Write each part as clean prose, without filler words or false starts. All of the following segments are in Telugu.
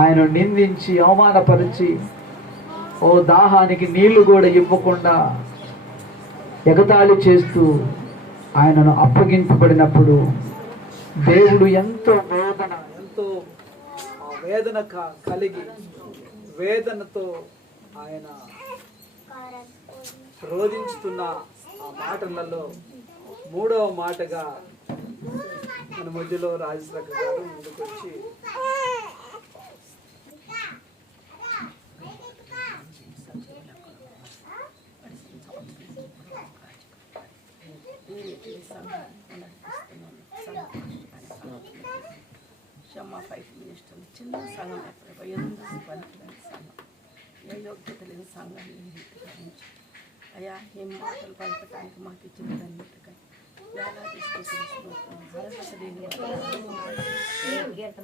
ఆయన నిందించి అవమానపరిచి దాహానికి నీళ్లు కూడా ఇవ్వకుండా ఎగతాళి చేస్తూ ఆయనను అప్పగింపబడినప్పుడు దేవుడు ఎంతో వేదన కలిగి వేదనతో ఆయన రోధించుతున్న ఆ మాటలలో మూడవ మాటగా మన మధ్యలో రాజశేఖర్ గారు ముందుకొచ్చి చిన్న సంఘం ఎందుకు పనికిరాని సంఘం ఏ యోగ్యత లేని సంఘాన్ని అయ్యా ఏం మాటలు పలకటానికి మాకు ఇచ్చిన అన్నిటికీ వేలాది అర్హత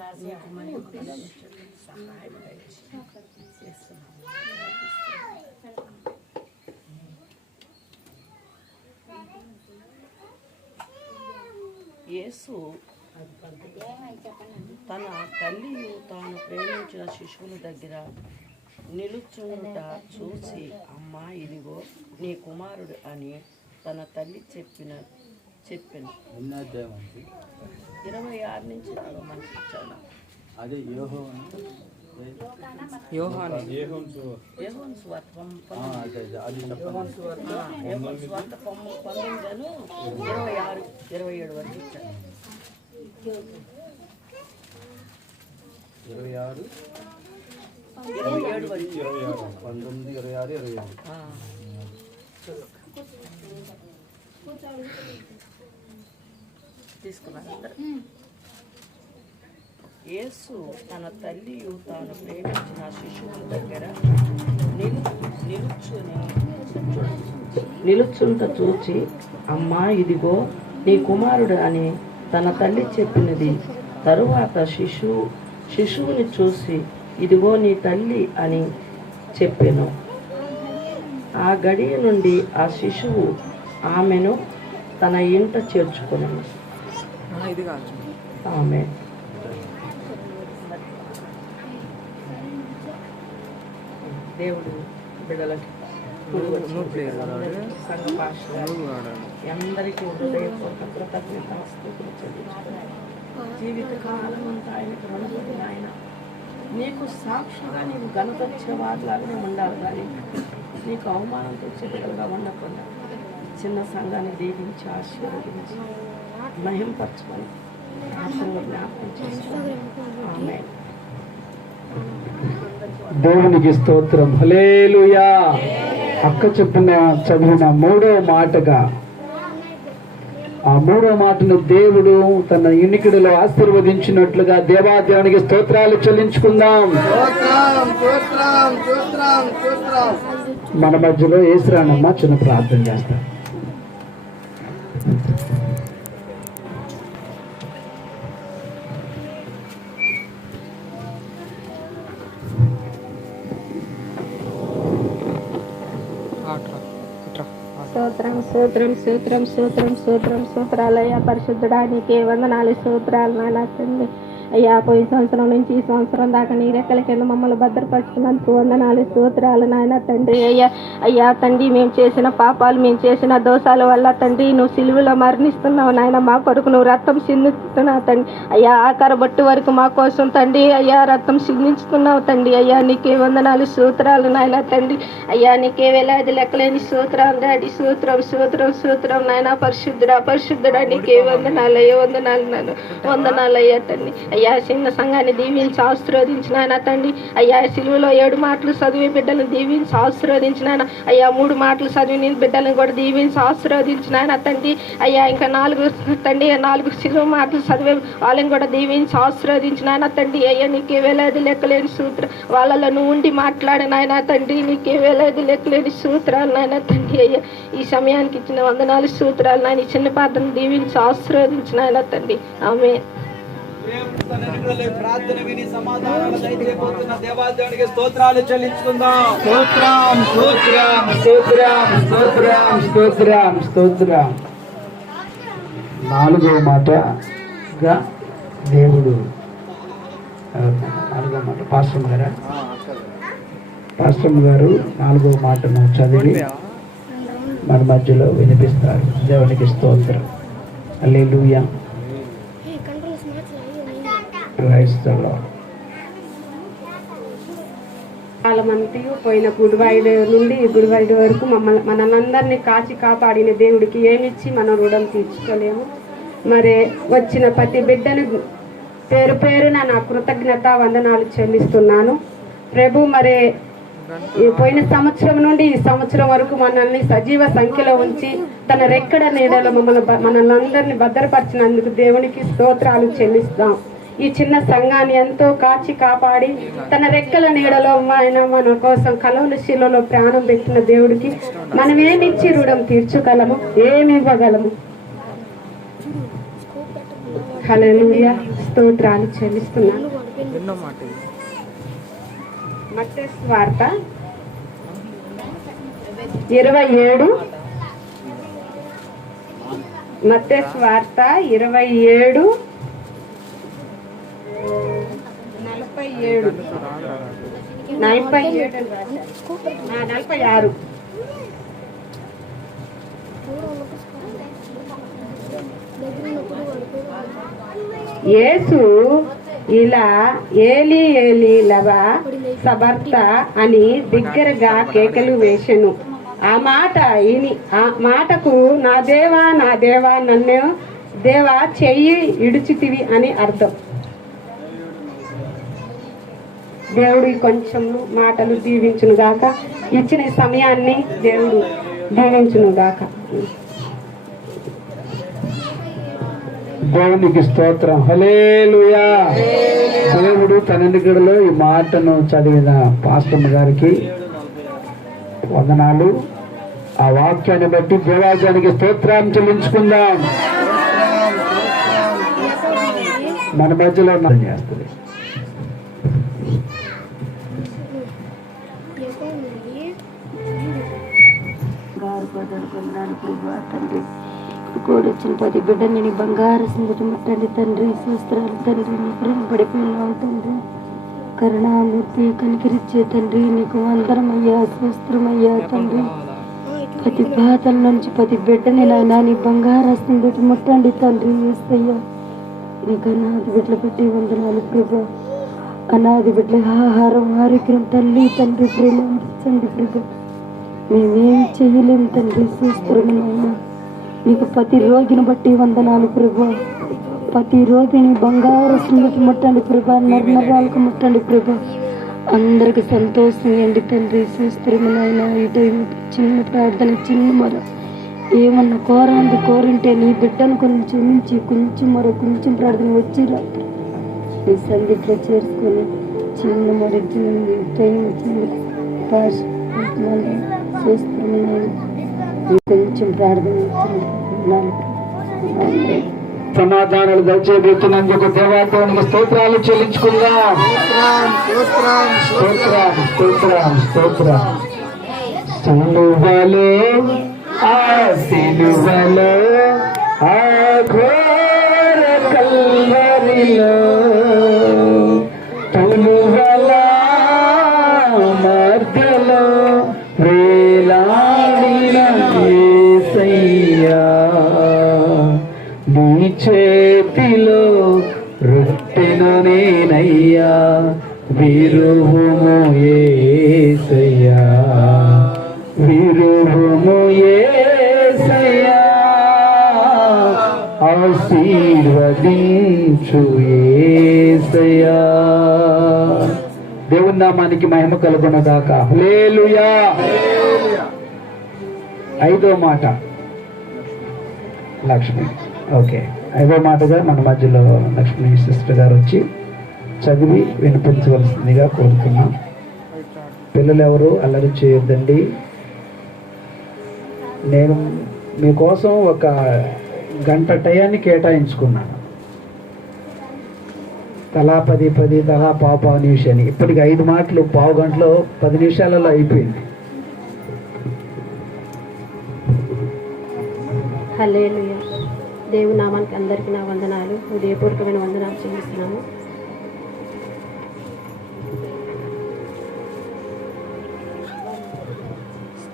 లేని సహాయం చేస్తున్నాం. యేసు తన తల్లియు తాను ప్రేమించిన శిశువుల దగ్గర నిలుచుంట చూసి, అమ్మా ఇదిగో నీ కుమారుడు అని తన తల్లి చెప్పిన 26 నుంచి మనకి ఇచ్చాడు. అదే యోహాను సువార్త 19 27 వరకు ఇచ్చాడు. 26 27 వరకు 19 26 తీసుకున్నారు. యేసు తన తల్లియు తాను ప్రేమించిన శిశువుల దగ్గర నిలుచుంట చూచి, అమ్మా ఇదిగో నీ కుమారుడు అని తన తల్లి చెప్పినది. తరువాత శిశువుని చూసి, ఇదిగో నీ తల్లి అని చెప్పెను. ఆ గడియ నుండి ఆ శిశువు ఆమెను తన ఇంట చేర్చుకున్నాను. ఆమె దేవుడు బిడ్డలకి సంఘ భాష అందరికీ హృదయపూర్వక కృతజ్ఞతాస్తుతులు చెల్లించుకున్నాను. జీవితకాలం అంతా ఆయనకు రుణపడిన ఆయన నీకు సాక్షిగా నీకు ఘనత వచ్చేవారిలాగానే ఉండాలి, కానీ నీకు అవమానం తెచ్చేటలుగా ఉండకుండా చిన్న సంఘాన్ని దీవించి ఆశీర్వదించి మహింపరచుకొని ఆశంగా జ్ఞాపకం చేసుకోవాలి. ఆమె దేవునికి స్తోత్రం. హల్లెలూయా. అక్క చదివిన మూడో మాటగా ఆ మూడో మాటను దేవుడు తన ఎన్నికలలో ఆశీర్వదించినట్లుగా దేవాదేవునికి స్తోత్రాలు చెల్లించుకుందాం. మన మధ్యలో యేసురానమ్మ చిన్న ప్రార్థన చేస్తాం. సూత్రాలయ్యా పరిశుద్ధుడానికి వందనాలు, సూత్రాలు నాయన తండ్రి. అయ్యా పోయిన సంవత్సరం నుంచి ఈ సంవత్సరం దాకా నీ రెక్కల కింద మమ్మల్ని భద్రపరుచుకున్నందుకు వందనాలు, సూత్రాలు నాయన తండ్రి. అయ్యా తండ్రి, మేము చేసిన పాపాలు, మేము చేసిన దోషాల వల్ల తండ్రి నువ్వు సిలువలో మరణిస్తున్నావు నాయన. మా కొరకు నువ్వు రక్తం సిందిస్తున్నావు తండ్రి. అయ్యా ఆకార బొట్టు వరకు మా కోసం తండ్రి అయ్యా రక్తం సిందించుకున్నావు తండ్రి. అయ్యా నీకే వందనాలు, సూత్రాలు నాయన తండ్రి. అయ్యా నీకే వేలాది లెక్కలేని సూత్రాలు డాడీ. సూత్రం నాయన. పరిశుద్ధుడా నీకే వందనాలు అయ్యా, వందనాలు అయ్యా తండ్రి. అయ్యా చిన్న సంఘాన్ని దీవించి ఆశీర్వదించిన ఆయన తండ్రి. అయ్యా సిలువలో 7 మాటలు చదివి బిడ్డలను దీవించి ఆశీర్వదించిన ఆయన. అయ్యా 3 మాటలు చదివి బిడ్డలను కూడా దీవించి ఆశీర్వదించిన ఆయన తండ్రి. అయ్యా ఇంకా 4 సిలువ మాటలు చదివే వాళ్ళని కూడా దీవించి ఆశీర్వదించిన ఆయన తండ్రి. అయ్యా నీకే వేలాది లెక్కలేని సూత్రం వాళ్ళలో నువ్వు ఉండి మాట్లాడిన ఆయన తండ్రి. నీకే వేలాది లెక్కలేని సూత్రాలు నాయన తండ్రి. అయ్యా ఈ సమయానికి ఇచ్చిన వందనాలు, సూత్రాలు నాయన. ఈ చిన్న పాత్రను దీవించి ఆశీర్వదించిన ఆయన తండ్రి. ఆమె ప్రార్థన విని సమాధానాలు దయచేయబోతున్న దేవాదేవునికి స్తోత్రాలు చెల్లించుకుందాం. స్తోత్రం. 4వ మాటగా దేవుడు 4వ మాట పాస్టర్ గారా, పాస్టర్ గారు 4వ మాటను చదివి మన మధ్యలో వినిపిస్తారు. దేవునికి స్తోత్రం. హల్లెలూయా. Praise the Lord. కాలమంతా పోయిన గుడివాయుడు నుండి గుడివాయుడు వరకు మనందరినీ కాచి కాపాడిన దేవుడికి ఏమిచ్చి మనం రుణం తీర్చుకోలేము. మరి వచ్చిన ప్రతి బిడ్డను పేరు పేరున నా కృతజ్ఞత వందనాలు చెల్లిస్తున్నాను ప్రభు. మరి ఈ పోయిన సంవత్సరం నుండి ఈ సంవత్సరం వరకు మనల్ని సజీవ సంఖ్యలో ఉంచి తన రెక్కల నీడలో మనల్ని అందరినీ భద్రపరిచినందుకు దేవునికి స్తోత్రాలు చెల్లిస్తాం. ఈ చిన్న సంఘాన్ని ఎంతో కాచి కాపాడి తన రెక్కల నీడలో ఆయన మన కోసం కలవల శిలలో ప్రాణం పెట్టిన దేవుడికి మనం ఏమిచ్చి రుణం తీర్చుగలము, ఏమి ఇవ్వగలము? హల్లెలూయా, స్తోత్రాలు చెల్లిస్తున్నాను. మత్తయి వార్త 27, మత్తయి వార్త 27:47, 46. యేసు ఇలా ఏలి ఏలి లవా సబర్త అని బిగ్గరగా కేకలు వేసెను. ఆ మాటకు నా దేవా నన్ను దేవా చెయ్యి ఇడుచితివి అని అర్థం. దేవుడు కొంచెం మాటలు దీవించును గాక. ఇచ్చిన సమయాన్ని దేవుడు దీవించును గాక. దేవునికి స్తోత్రం. హల్లెలూయా. దేవుడు తన నిగడలో ఈ మాటను చదివిన పాస్టర్ గారికి వందనాలు. ఆ వాక్యాన్ని బట్టి దేవాలయానికి స్తోత్రం చెల్లించుకుందాం. మన మధ్యలో చేస్తుంది. తండ్రి కూడొచ్చిన ప్రతి బిడ్డని నీ బంగారు సంగతి ముట్టండి తండ్రి. శాస్త్రాలు తండ్రి నీ ప్రేమ పడిపోయినావు తండ్రి. కరుణామూర్తి కనికరిచ్చే తండ్రి నీకు వందరమయ్యా, శాస్త్రమయ్యా తండ్రి. ప్రతి బాధల నుంచి ప్రతి బిడ్డని నాయనా నీ బంగారు సంగతి ముట్టండి తండ్రి. యేసయ్యా నీకు అనాది బిడ్డలు పెట్టి వందనాలు ప్రభా. అనాది బిడ్డల ఆహారం ఆరోగ్యం తల్లి తండ్రి ప్రేమ అందించండి ప్రభా. మేమేం చెయ్యలేము తండ్రి. శాస్త్రమైనా నీకు ప్రతి రోగిని బట్టి వందనాలు ప్రభా. ప్రతి రోగిని బంగారు సంగతి ముట్టండి ప్రభా. నరాలకు ముట్టండి ప్రభా. అందరికి సంతోషం ఏంటి తండ్రి. శాస్త్రమైన ఈ టైం చిన్న ప్రార్థన చిన్న మర ఏమన్నా కోరింటే నీ బిడ్డను కొంచెం నుంచి కొంచెం ప్రార్థన వచ్చి రాత్రి నీ సంగీట్లో చేర్చుకొని చిన్న మరి టైం వచ్చింది కొంచెం ప్రార్థన సమాధానాలు దయచేయబోతున్నందుకు దేవాలయానికి స్తోత్రాలు చెల్లించుకుందాం. సిలువలో ఆ ఘోర కల్వరిలో తొలువల మధ్యలో వేలాడిన యేసయ్యా నీ చేతిలో రొట్టెను నేనయ్యా విరువుము యేసయ్యా విరువుము యేసయ్యా ఆశీర్వదించు యేసయ్యా. దేవుని నామానికి మహిమ కలుగునగాక. హల్లెలూయా. 5వ మాట లక్ష్మి. ఓకే, 5వ మాటగా మన మధ్యలో లక్ష్మి సిస్టర్ గారు వచ్చి చదివి వినిపించవలసిందిగా కోరుతున్నాం. పిల్లలు ఎవరు అల్లరి చేయొద్దండి. నేను మీకోసం ఒక గంట టయాన్ని కేటాయించుకున్నాను. తలా 10 తలా పావు నిమిషాన్ని. ఇప్పటికి 5 మాటలు పావు గంటలో 10 నిమిషాలలో అయిపోయింది. హల్లెలూయా. దేవుని నామానికి అందరికీ నా వందనాలు, హృదయపూర్వకమైన వందనాలు చెల్లిస్తున్నాను.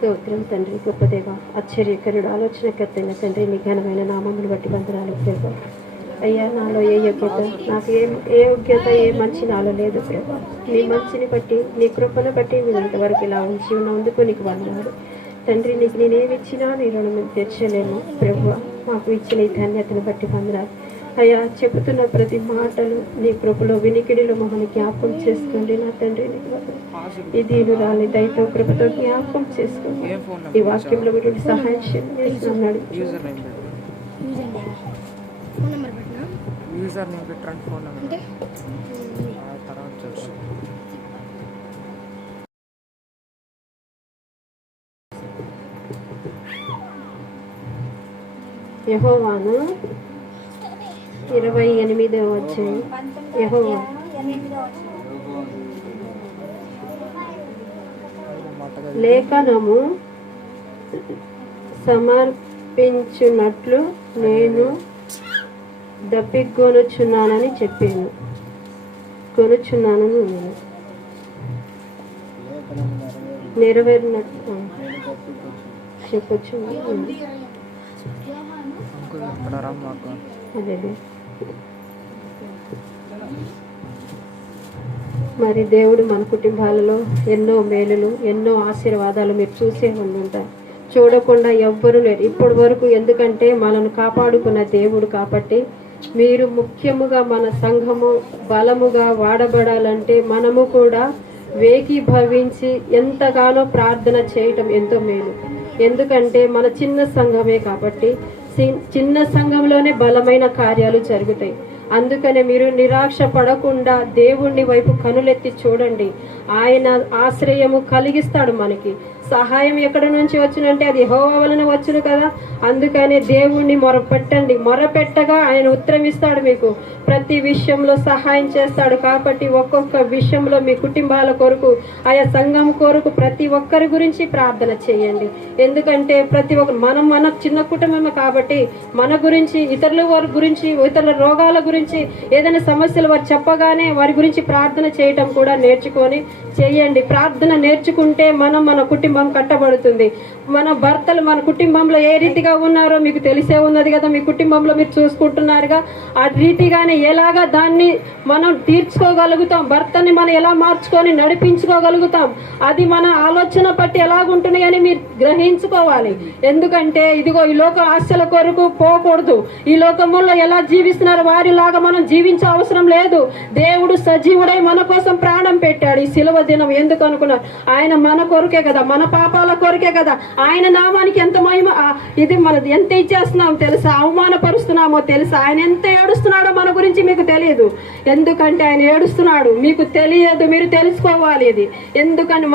స్తోత్రం తండ్రి, గొప్ప దేవ, ఆశ్చర్యకరుడు, ఆలోచనకర్తైన తండ్రి, మీ ఘనమైన నామమును బట్టి వందనాలు ప్రభా. అయ్యా, నాలో ఏ యోగ్యత, నాకు ఏ యోగ్యత, ఏ మంచి నాలో లేదు ప్రభా. నీ మంచిని బట్టి, నీ కృపను బట్టి మీరు ఇంతవరకు ఇలా ఉంచి ఉన్నందుకు నీకు వందనాలు తండ్రి. నీకు నేనేమిచ్చినా నీ రుణం తీర్చలేము ప్రభా. మాకు ఇచ్చిన ఈ ధన్యతను బట్టి వందనాలు అయ్యా. చెబుతున్న ప్రతి మాటలు నీ కృపలో వినికిడిలో మమ్మల్ని జ్ఞాపకం చేసుకోండి నా తండ్రి. ఈ దీనురాలి దయతో కృపతో జ్ఞాపకం చేసుకోండి. ఈ వాక్యంలో మీరు సహాయం చేస్తున్నాడు. యూజర్ నేమ్ పెట్టండి, ఫోన్ నెంబర్ తర్వాత చూసి యెహోవాను 28వ వచనం. యెహోవా లేఖనము సమర్పించున్నట్లు నేను దప్పికొనుచున్నానని చెప్పాను. కొనుచున్నానని నేను నెరవేరినట్లు చెప్పొచ్చు. అదే మరి దేవుడు మన కుటుంబాలలో ఎన్నో మేలులు, ఎన్నో ఆశీర్వాదాలు మీరు చూసే ఉండుంటారు. చూడకుండా ఎవ్వరూ లేరు ఇప్పటి వరకు. ఎందుకంటే మనను కాపాడుకున్న దేవుడు కాబట్టి. మీరు ముఖ్యముగా మన సంఘము బలముగా వాడబడాలంటే మనము కూడా వేకీభవించి ఎంతగానో ప్రార్థన చేయటం ఎంతో మేలు. ఎందుకంటే మన చిన్న సంఘమే కాబట్టి చిన్న సంఘంలోనే బలమైన కార్యాలు జరుగుతాయి. అందుకనే మీరు నిరాశ పడకుండా దేవుణ్ణి వైపు కనులెత్తి చూడండి. ఆయన ఆశ్రయము కలిగిస్తాడు. మనకి సహాయం ఎక్కడ నుంచి వచ్చునంటే అది యెహోవా వలన వచ్చును కదా. అందుకనే దేవుణ్ణి మొరపెట్టండి. మొరపెట్టగా ఆయన ఉత్తరం ఇస్తాడు. మీకు ప్రతి విషయంలో సహాయం చేస్తాడు. కాబట్టి ఒక్కొక్క విషయంలో మీ కుటుంబాల కొరకు, ఆయా సంఘం కొరకు ప్రతి ఒక్కరి గురించి ప్రార్థన చేయండి. ఎందుకంటే ప్రతి ఒక్క మన చిన్న కుటుంబమే కాబట్టి మన గురించి, ఇతరుల వారి గురించి, ఇతరుల రోగాల గురించి, ఏదైనా సమస్యలు వారు చెప్పగానే వారి గురించి ప్రార్థన చేయటం కూడా నేర్చుకొని చేయండి. ప్రార్థన నేర్చుకుంటే మన కుటుంబం కట్టబడుతుంది. మన భర్తలు మన కుటుంబంలో ఏ రీతిగా ఉన్నారో మీకు తెలిసే ఉన్నది కదా. మీ కుటుంబంలో మీరు చూసుకుంటున్నారుగా. ఆ రీతిగానే ఎలాగా దాన్ని మనం తీర్చుకోగలుగుతాం, భర్తని మనం ఎలా మార్చుకొని నడిపించుకోగలుగుతాం, అది మన ఆలోచన బట్టి ఎలాగుంటున్నాయి అని మీరు గ్రహించుకోవాలి. ఎందుకంటే ఇదిగో ఈ లోక ఆశల కొరకు పోకూడదు. ఈ లోకములో ఎలా జీవిస్తున్నారు వారిలాగా మనం జీవించే అవసరం లేదు. దేవుడు సజీవుడై మన కోసం ప్రాణం పెట్టాడు. ఈ శిలువ దినం ఎందుకు అనుకున్నారు? ఆయన మన కొరకే కదా, మన పాపాల కొరకే కదా. ఆయన నామానికి ఎంత మహిమ. ఇది మనది ఎంత ఇచ్చేస్తున్నాం తెలుసా, అవమానపరుస్తున్నామో తెలుసా. ఆయన ఎంత ఏడుస్తున్నాడో మన గురించి మీకు తెలియదు. ఎందుకంటే ఆయన ఏడుస్తున్నాడు, మీకు తెలియదు. మీరు తెలుసుకోవాలి ఇది. ఎందుకని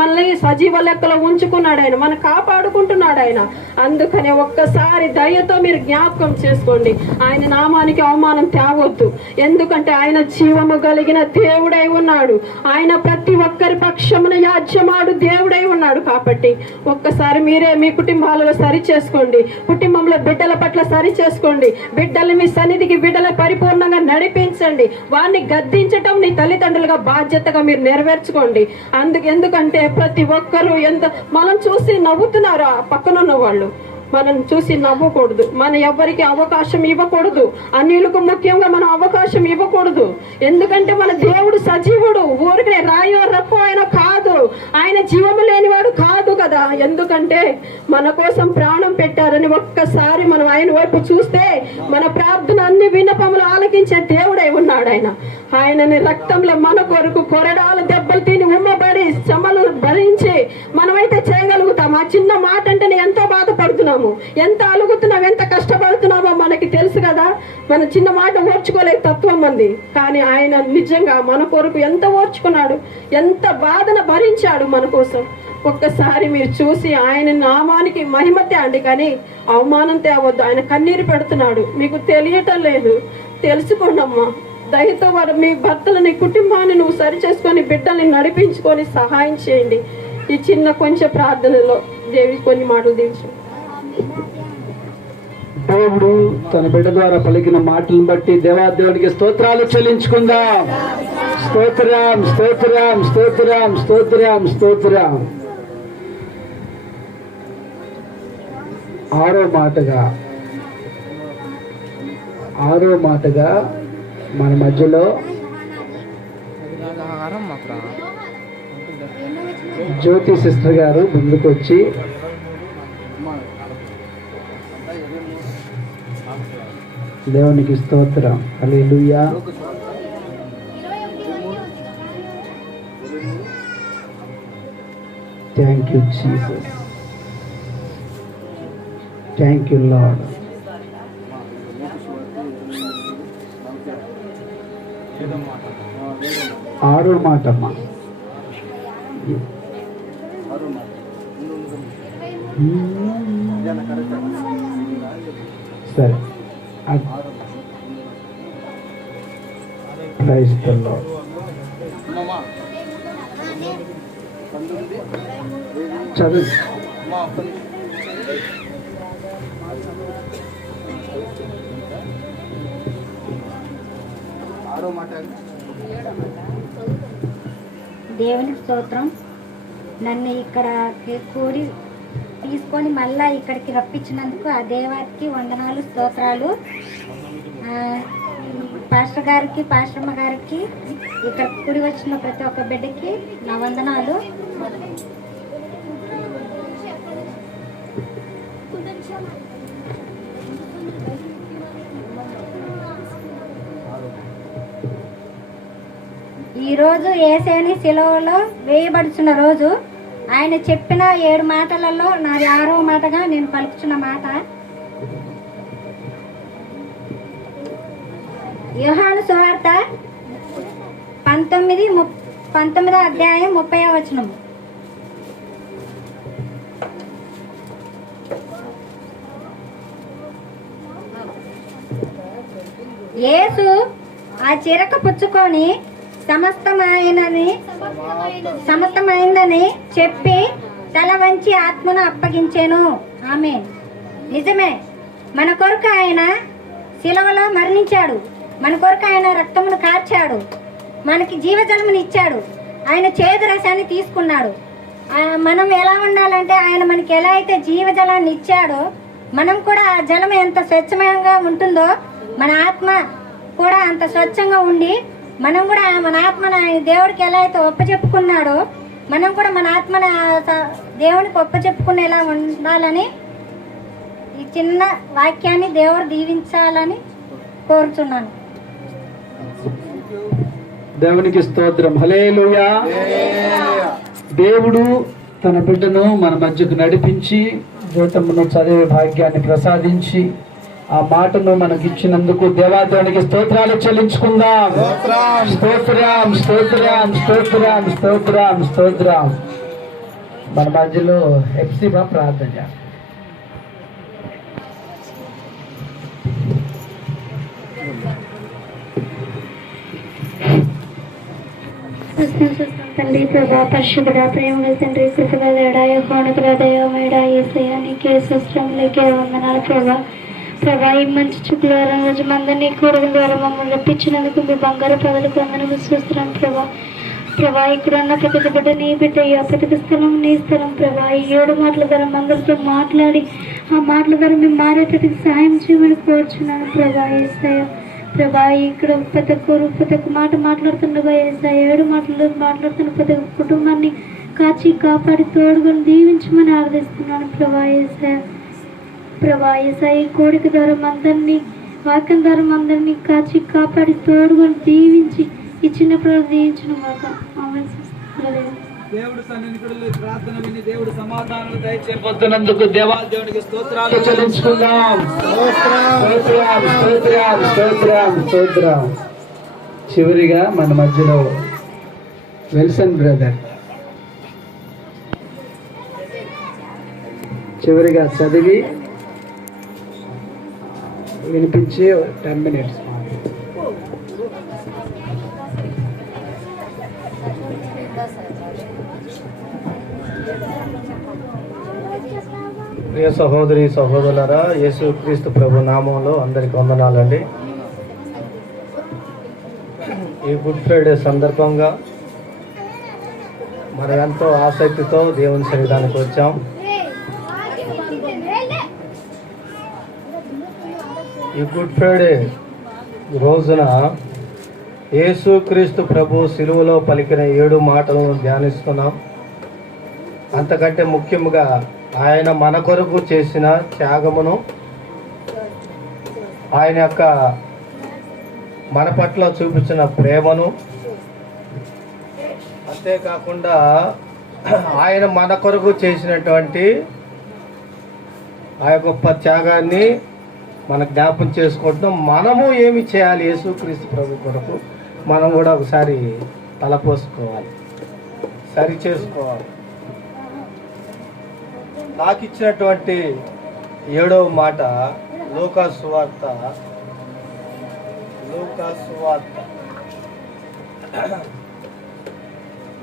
మనల్ని సజీవ లెక్కలో ఉంచుకున్నాడు ఆయన, మనం కాపాడుకుంటున్నాడు ఆయన. అందుకనే ఒక్కసారి దయతో మీరు జ్ఞాపకం చేసుకోండి. ఆయన నామానికి అవమానం తేవద్దు. ఎందుకంటే ఆయన జీవము కలిగిన దేవుడై ఉన్నాడు. ఆయన ప్రతి ఒక్కరి పక్షమున యాజ్యమాడు దేవుడై ఉన్నాడు. కాబట్టి ఒక్కసారి మీరే మీ కుటుంబాలలో సరి చేసుకోండి. కుటుంబంలో బిడ్డల పట్ల సరి చేసుకోండి. బిడ్డలు మీ సన్నిధికి బిడ్డల పరిపూర్ణంగా నడిపించండి. వారిని గద్దించటం నీ తల్లిదండ్రులుగా బాధ్యతగా మీరు నెరవేర్చుకోండి. ఎందుకంటే ప్రతి ఒక్కరూ మనం చూసి నవ్వుతున్నారు. ఆ పక్కనున్న వాళ్ళు మనం చూసి నవ్వకూడదు. మనం ఎవరికి అవకాశం ఇవ్వకూడదు. అన్యులకు ముఖ్యంగా మనం అవకాశం ఇవ్వకూడదు. ఎందుకంటే మన దేవుడు సజీవుడు. ఊరికే రాయో రప్పో ఆయన కాదు. ఆయన జీవము లేనివాడు కాదు కదా. ఎందుకంటే మన కోసం ప్రాణం పెట్టారని ఒక్కసారి మనం ఆయన వైపు చూస్తే మన ప్రార్థన అన్ని విన్నపములు ఆలకించే దేవుడై ఉన్నాడు ఆయన. ఆయనని రక్తంలో మన కొరకు కొరడాల దెబ్బలు తిని ఉమ్మబడి శ్రమలు భరించి మనమైతే చేయగలుగుతాం. ఆ చిన్న మాట అంటే ఎంతో బాధపడుతున్నాం, ఎంత అలుగుతున్నాం, ఎంత కష్టపడుతున్నామో మనకి తెలుసు కదా. మన చిన్న మాట ఓర్చుకోలే తత్వం మంది. కానీ ఆయన నిజంగా మన కొరకు ఎంత ఓర్చుకున్నాడు, ఎంత బాధన భరించాడు మన కోసం. ఒక్కసారి మీరు చూసి ఆయన నామానికి మహిమ తేండి, కానీ అవమానం తేవద్దు. ఆయన కన్నీరు పెడుతున్నాడు, మీకు తెలియటం లేదు. తెలుసుకోండమ్మా. దయతో వారు మీ భర్తలని, కుటుంబాన్ని నువ్వు సరి చేసుకొని బిడ్డల్ని నడిపించుకొని సహాయం చేయండి. ఈ చిన్న కొంచెం ప్రార్థనలో దేవి కొన్ని మాటలు దీవించు. దేవుడు తన బిడ్డ ద్వారా పలికిన మాటలను బట్టి దేవాదేవునికి స్తోత్రాలు చెల్లించుకుందాం. స్తోత్రం, స్తోత్రం, స్తోత్రం, స్తోత్రం, స్తోత్రం. ఆరో మాటగా మన మధ్యలో ఆహారం మాత్రం జ్యోతి సిస్టర్ గారు ముందుకు వచ్చి దేవునికి స్తోత్రం. Hallelujah. Thank you Jesus. Thank you Lord. ఆరో మాటమ్మా. సరే, ప్రైజ్ ది లార్డ్. చదువు. దేవునికి స్తోత్రం. నన్ను ఇక్కడ కూడి తీసుకొని మళ్ళా ఇక్కడికి రప్పించినందుకు ఆ దేవానికి వందనాలు, స్తోత్రాలు. పాస్టర్ గారికి, పాస్టర్మ గారికి, ఇక్కడ కూడి వచ్చిన ప్రతి ఒక్క బిడ్డకి నా వందనాలు. ఈరోజు యేసేని శిలువలో వేయబడుచున్న రోజు. ఆయన చెప్పిన 7 మాటలలో నాది 6వ మాటగా నేను పలుకుచున్న మాట. యోహాను సువార్త 19వ అధ్యాయం 30వ వచనం. యేసు ఆ చిరక పుచ్చుకొని సమస్తమైందని చెప్పి తల వంచి ఆత్మను అప్పగించాను. ఆమేన్. నిజమే, మన కొరకు ఆయన శిలువలో మరణించాడు. మన కొరకు ఆయన రక్తమును కార్చాడు. మనకి జీవజలమును ఇచ్చాడు. ఆయన చేదు రసాన్ని తీసుకున్నాడు. మనం ఎలా ఉండాలంటే ఆయన మనకి ఎలా అయితే జీవజలాన్ని ఇచ్చాడో మనం కూడా ఆ జలం ఎంత స్వచ్ఛంగా ఉంటుందో మన ఆత్మ కూడా అంత స్వచ్ఛంగా ఉండి మనం కూడా మన ఆత్మను దేవుడికి ఎలా అయితే ఒప్పచెప్పుకున్నాడో మనం కూడా మన ఆత్మను దేవునికి ఒప్పచెప్పుకునేలా ఉండాలని ఈ చిన్న వాక్యాన్ని దేవుడు దీవించాలని కోరుచున్నాను. దేవునికి స్తోత్రం. హల్లెలూయా. దేవుడు తన బిడ్డను మన మధ్యకు నడిపించి జీవితమును చదివే భాగ్యాన్ని ప్రసాదించి ఆ మాటను మనకి ఇచ్చినందుకు దేవాదేవునికి స్తోత్రాలు చెల్లించుకుందాం. స్తోత్రం, స్తోత్రం, స్తోత్రం, స్తోత్రం, స్తోత్రం. మన మధ్యలో ఎఫ్సీబా ప్రార్థన చేస్తాం. తండ్రి ప్రభా, పరిశుద్ధ ప్రేమ తండ్రి, కృపగలడాయ కోణకుల దయమేడ యేసయ్య నీకే సుశ్రములకే వందనాలు ప్రభా. ప్రభా, ఈ మంచి చుక్కుల రోజు మందరినీ కూడల ద్వారా మమ్మల్ని రప్పించినందుకు మీ బంగారు పదలకు వందనము చూస్తున్నాం ప్రభా. ప్రభా, ఇక్కడ ఉన్న ప్రతి బిడ్డ నీ బిడ్డ, ప్రతి స్థలం నీ స్థలం ప్రభా. ఈ 7 మాటల ద్వారా మందరితో మాట్లాడి ఆ మాటల ద్వారా మేము మారే ప్రతి సహాయం చేయమని కోరుచున్నాను ప్రభా. యేసయ్య ప్రభా, ఇక్కడ ప్రతి ఒక్క మాట మాట్లాడుతుండగా యేసయ్య 7 మాటలు మాట్లాడుతున్న ప్రతి ఒక్క కుటుంబాన్ని కాచి కాపాడి తోడుకొని దీవించమని ఆరాధిస్తున్నాను ప్రభా. యేసయ్య ప్రభా, యేసయ్య కోడిక ద్వారా అందరినీ, వాక్యం ద్వారా అందరినీ కాచి కాపాడి తోడుకొని దీవించి ఈ చిన్న ప్రభు దీవించిన మాకు దేవుడు సన్నిధిలో ప్రార్థన విని దేవుడు సమాధానం దయచేయబోతున్నందుకు దేవాదేవునికి స్తోత్రాలు చెల్లించుకుందాం. చివరిగా మన మధ్యలో విల్సన్ బ్రదర్ చివరిగా చదివి వినిపించి 10 minutes. ప్రియ సహోదరి సహోదరులారా, యేసుక్రీస్తు ప్రభు నామంలో అందరికి వందనాలండి. ఈ గుడ్ ఫ్రైడే సందర్భంగా మనం ఎంతో ఆసక్తితో దేవుని సన్నిధానికి వచ్చాం. ఈ గుడ్ ఫ్రైడే రోజున యేసుక్రీస్తు ప్రభు సిలువలో పలికిన 7 మాటలను ధ్యానిస్తున్నాం. అంతకంటే ముఖ్యంగా ఆయన మన కొరకు చేసిన త్యాగమును, ఆయన యొక్క మన పట్ల చూపించిన ప్రేమను, అంతేకాకుండా ఆయన మన కొరకు చేసినటువంటి ఆ గొప్ప త్యాగాన్ని మన జ్ఞాపం చేసుకుంటున్నాం. మనము ఏమి చేయాలి యేసుక్రీస్తు ప్రభు కొరకు మనం కూడా ఒకసారి తలపోసుకోవాలి, సరి చేసుకోవాలి. నాకు ఇచ్చినటువంటి 7వ మాట లూకా సువార్త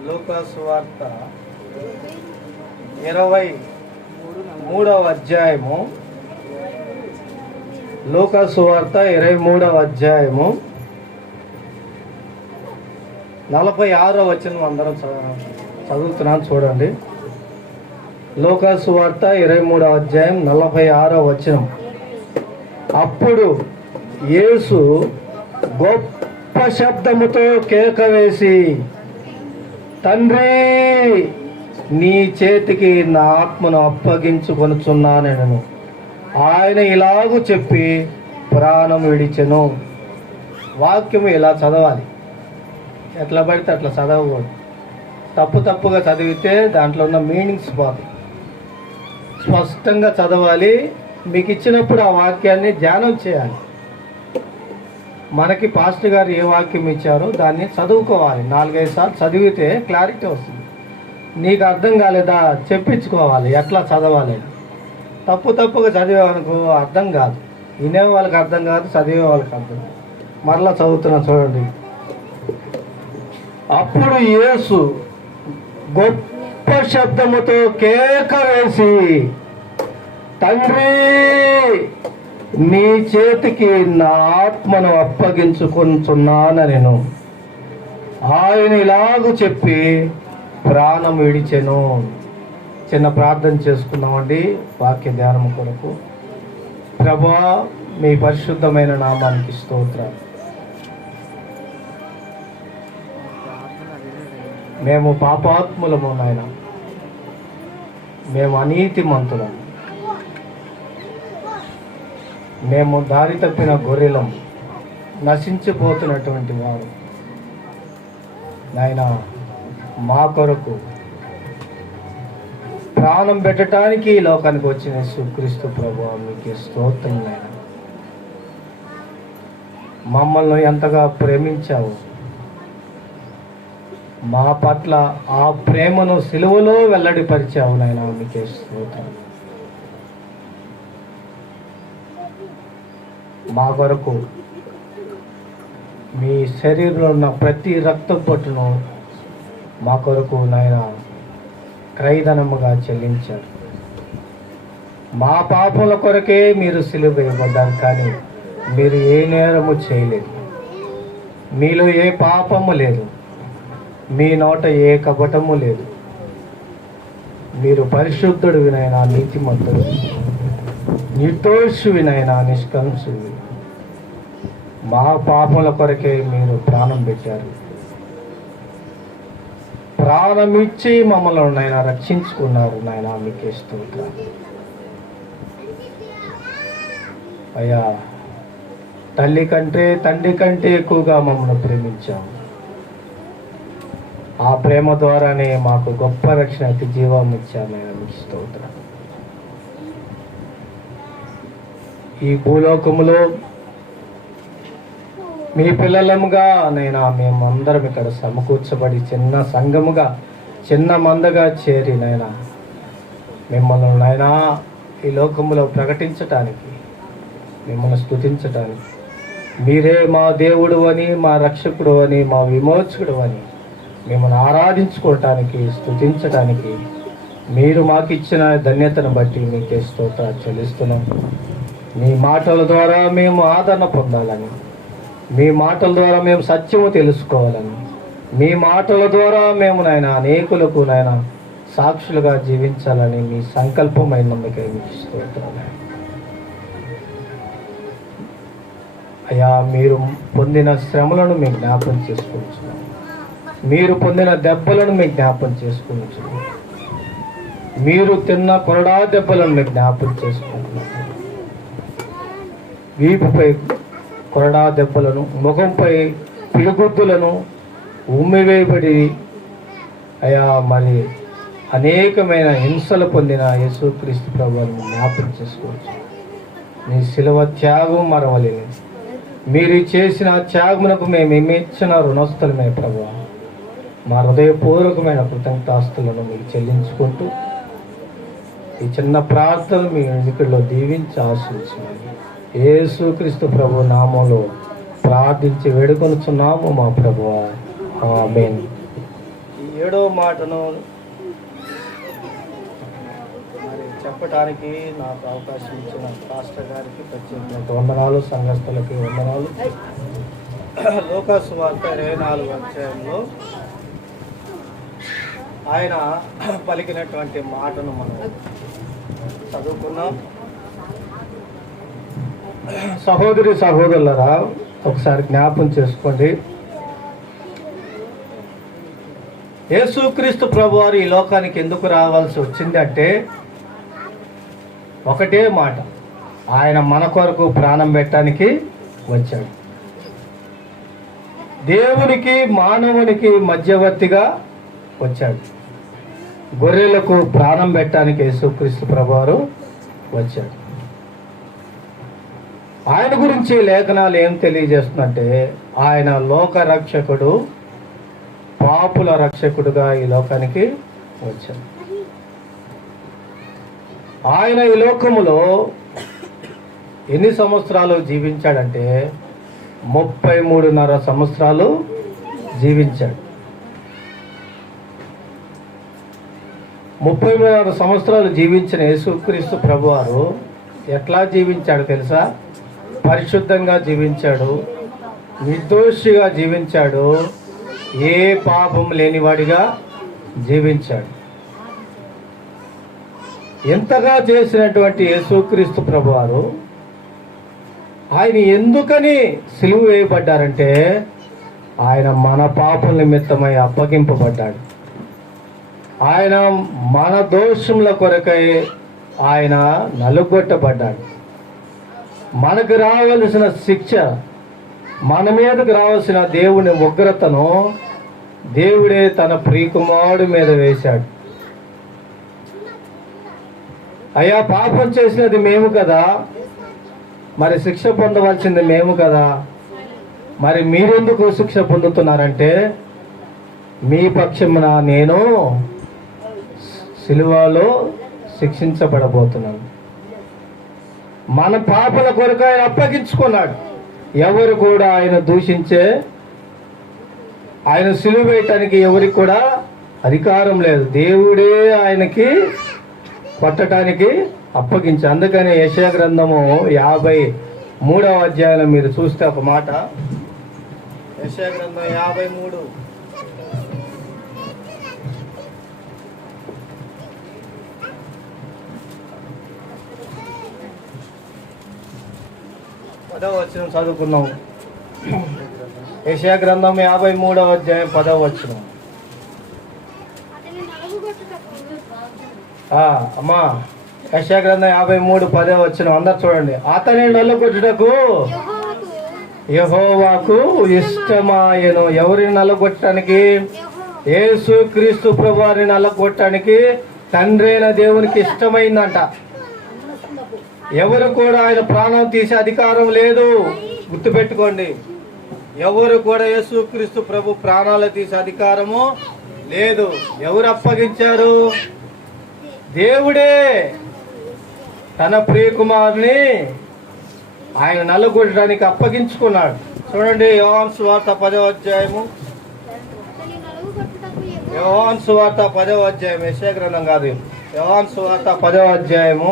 23వ అధ్యాయము. లూకా సువార్త 23వ అధ్యాయము 46వ వచనం అందరం చదువుతున్నాను, చూడండి. లూకా సువార్త 23వ అధ్యాయం 46వ వచనం. అప్పుడు యేసు గొప్ప శబ్దముతో కేక వేసి, తండ్రి, నీ చేతికి నా ఆత్మను అప్పగించుకొనుచున్నానెను. ఆయన ఇలాగూ చెప్పి ప్రాణం విడిచెను. వాక్యము ఇలా చదవాలి, ఎట్లా పడితే అట్లా చదవకూడదు. తప్పుగా చదివితే దాంట్లో ఉన్న మీనింగ్స్ పోతాయి. స్పష్టంగా చదవాలి. మీకు ఇచ్చినప్పుడు ఆ వాక్యాన్ని ధ్యానం చేయాలి. మనకి పాస్టర్ గారు ఏ వాక్యం ఇచ్చారో దాన్ని చదువుకోవాలి. 4-5 సార్లు చదివితే క్లారిటీ వస్తుంది. నీకు అర్థం కాలేదా చెప్పించుకోవాలి ఎట్లా చదవాలి. తప్పుగా చదివేవనుకో అర్థం కాదు. వినే వాళ్ళకి అర్థం కాదు, చదివే వాళ్ళకి అర్థం కాదు. మరలా చదువుతున్నా చూడండి. అప్పుడు యేసు గొప్ప శబ్దముతో కేక వేసి, తండ్రి, నీ చేతికి నా ఆత్మను అప్పగించుకొనుచున్నానెను. ఆయన ఇలాగూ చెప్పి ప్రాణం విడిచెను. చిన్న ప్రార్థన చేసుకుందామండి వాక్య ధ్యానం కొరకు. ప్రభువా, మీ పరిశుద్ధమైన నామానికి స్తోత్రం. మేము పాపాత్ములము నాయన, మేము అనీతిమంతులం, మేము దారి తప్పిన గొర్రెలం, నశించిపోతున్నటువంటి వారు నాయన. మా కొరకు ప్రాణం పెట్టడానికి ఈ లోకానికి వచ్చిన యేసుక్రీస్తు ప్రభువా, మీకు స్తోత్రం నాయన. మమ్మల్ని ఎంతగా ప్రేమించావు, మా పట్ల ఆ ప్రేమను సిలువలో వెల్లడిపరిచావు నాయన, మీకే స్తోత్రం. మా కొరకు మీ శరీరంలో ఉన్న ప్రతి రక్తం పొట్టును మా కొరకు నాయన క్రయధనముగా చెల్లించారు. మా పాపముల కొరకే మీరు సిలువ వేయబడ్డారు, కానీ మీరు ఏ నేరము చేయలేదు. మీలో ఏ పాపము లేదు, మీ నోట ఏ కపటము లేదు. మీరు పరిశుద్ధుడు వినైనా, నీతిమంతుడు, నిర్దోషి వినైనా, నిష్కంసుడు. మా పాపముల కొరకే మీరు ప్రాణం పెట్టారు. ప్రాణం ఇచ్చి మమ్మల్ని నాయన రక్షించుకున్నారు నాయన, మీకే స్తోత్రం. అయ్యా, తల్లి కంటే తండ్రి కంటే ఎక్కువగా మమ్మల్ని ప్రేమించాము. ఆ ప్రేమ ద్వారానే మాకు గొప్ప రక్షణ అతి జీవం ఇచ్చామయ్యా, మీకు స్తోత్రం. ఈ భూలోకములో మీ పిల్లలముగా నైనా మేమందరం ఇక్కడ సమకూర్చబడి చిన్న సంఘముగా, చిన్న మందగా చేరి నైనా మిమ్మల్ని నైనా ఈ లోకములో ప్రకటించటానికి, మిమ్మల్ని స్తుతించటానికి, మీరే మా దేవుడు అని, మా రక్షకుడు అని, మా విమోచకుడు అని మిమ్మల్ని ఆరాధించుకోవటానికి, స్తుతించటానికి మీరు మాకు ఇచ్చిన ధన్యతను బట్టి మీకే స్తోత్రాలు చెల్లిస్తున్నాం. మీ మాటల ద్వారా మేము ఆదరణ పొందాలని, మీ మాటల ద్వారా మేము సత్యము తెలుసుకోవాలని, మీ మాటల ద్వారా మేము నాయన అనేకులకు నాయన సాక్షులుగా జీవించాలని మీ సంకల్పమైనందుకే మీకు స్తోత్రాలు. అయ్యా మీరు పొందిన శ్రమలను మీకు జ్ఞాపం చేసుకుంటున్నాం, మీరు పొందిన దెబ్బలను మీకు జ్ఞాపం చేసుకుంటున్నాం, మీరు తిన్న కొరడా దెబ్బలను మీకు జ్ఞాపం చేసుకుంటున్నాం. వీపుపై కొరడా దెబ్బలను, ముఖంపై పిలుగుద్దులను, ఉమ్మివేయబడి అయా మరి అనేకమైన హింసలు పొందిన యేసుక్రీస్తు ప్రభువును జ్ఞాపకం చేసుకోవచ్చు. మీ శిలువ త్యాగం మరవలేని, మీరు చేసిన త్యాగమునకు మేము ఇచ్చిన రుణస్తులమే ప్రభువా. మా హృదయపూర్వకమైన కృతజ్ఞతాస్తులను మీకు చెల్లించుకుంటూ ఈ చిన్న ప్రార్థన మీ ఎన్నికల్లో దీవించి ఆశించండి. యేసుక్రీస్తు ప్రభు నామంలో ప్రార్థించి వేడుకొనుచున్నాము మా ప్రభువా, ఆమేన్. ఈ 7వ మాటను మరి చెప్పడానికి నాకు అవకాశం ఇచ్చిన పాస్టర్ గారికి ప్రత్యేకమైన వందనాలు, సంఘస్థులకి వందనాలు. లోకాసు వార్త 24వ అధ్యాయంలో ఆయన పలికినటువంటి మాటను మనం చదువుకున్నాం. సహోదరి సహోదరులరా, ఒకసారి జ్ఞాపం చేసుకోండి. యేసుక్రీస్తు ప్రభువారు ఈ లోకానికి ఎందుకు రావాల్సి వచ్చిందంటే ఒకటే మాట, ఆయన మన కొరకు ప్రాణం పెట్టడానికి వచ్చాడు. దేవునికి మానవునికి మధ్యవర్తిగా వచ్చాడు. గొర్రెలకు ప్రాణం పెట్టడానికి యేసుక్రీస్తు ప్రభువారు వచ్చాడు. ఆయన గురించి లేఖనాలు ఏం తెలియజేస్తుందంటే ఆయన లోక రక్షకుడు, పాపుల రక్షకుడుగా ఈ లోకానికి వచ్చాడు. ఆయన ఈ లోకములో ఎన్ని సంవత్సరాలు జీవించాడంటే 33.5 సంవత్సరాలు జీవించాడు. 33 సంవత్సరాలు జీవించిన యేసుక్రీస్తు ప్రభువారు ఎట్లా జీవించాడు తెలుసా? పరిశుద్ధంగా జీవించాడు, నిర్దోషిగా జీవించాడు, ఏ పాపం లేనివాడిగా జీవించాడు. ఎంతగా చేసినటువంటి యేసుక్రీస్తు ప్రభువారు ఆయన ఎందుకని సిలువ వేయబడ్డారంటే ఆయన మన పాపం నిమిత్తమై అప్పగింపబడ్డాడు. ఆయన మన దోషముల కొరకై ఆయన నలుగొట్టబడ్డాడు. మనకు రావాల్సిన శిక్ష, మన మీదకు రావాల్సిన దేవుని ఉగ్రతను దేవుడే తన ప్రియకుమారుడి మీద వేశాడు. అయ్యా పాపం చేసినది మేము కదా, మరి శిక్ష పొందవలసింది మేము కదా, మరి మీరెందుకు శిక్ష పొందుతున్నారంటే మీ పక్షమున నేను సిలువలో శిక్షించబడబోతున్నాను. మన పాపల కొరకు ఆయన అప్పగించుకున్నాడు. ఎవరు కూడా ఆయన దూషించే, ఆయన సిలువ వేయటానికి ఎవరికి కూడా అధికారం లేదు. దేవుడే ఆయనకి కొట్టడానికి అప్పగించి. అందుకని యెషయా గ్రంథము 53వ అధ్యాయంలో మీరు చూస్తే ఒక మాట, యెషయా గ్రంథం 53 10వ వచనం చదువుకున్నాం. యెషయా గ్రంథం 53వ అధ్యాయం 10వ వచనం. అమ్మా, యెషయా గ్రంథం 53 10వ వచనం అందరు చూడండి. అతని నల్లగొట్టుటకు యెహోవాకు ఇష్టమాయెను. ఎవరిని నల్లగొట్టడానికి? యేసుక్రీస్తు ప్రభువారిని నల్లగొట్టడానికి తండ్రి అయిన దేవునికి ఇష్టమైందంట. ఎవరు కూడా ఆయన ప్రాణం తీసే అధికారం లేదు. గుర్తుపెట్టుకోండి, ఎవరు కూడా యేసుక్రీస్తు ప్రభు ప్రాణాలు తీసే అధికారము లేదు. ఎవరు అప్పగించారు? దేవుడే తన ప్రియకుమారుని ఆయన నల్లగొట్టడానికి అప్పగించుకున్నాడు. చూడండి, యోహాను సువార్త 10వ అధ్యాయము, యోహాను సువార్త 10వ అధ్యాయం, యెషయా గ్రంథం కాదు, యోహాను సువార్త 10వ అధ్యాయము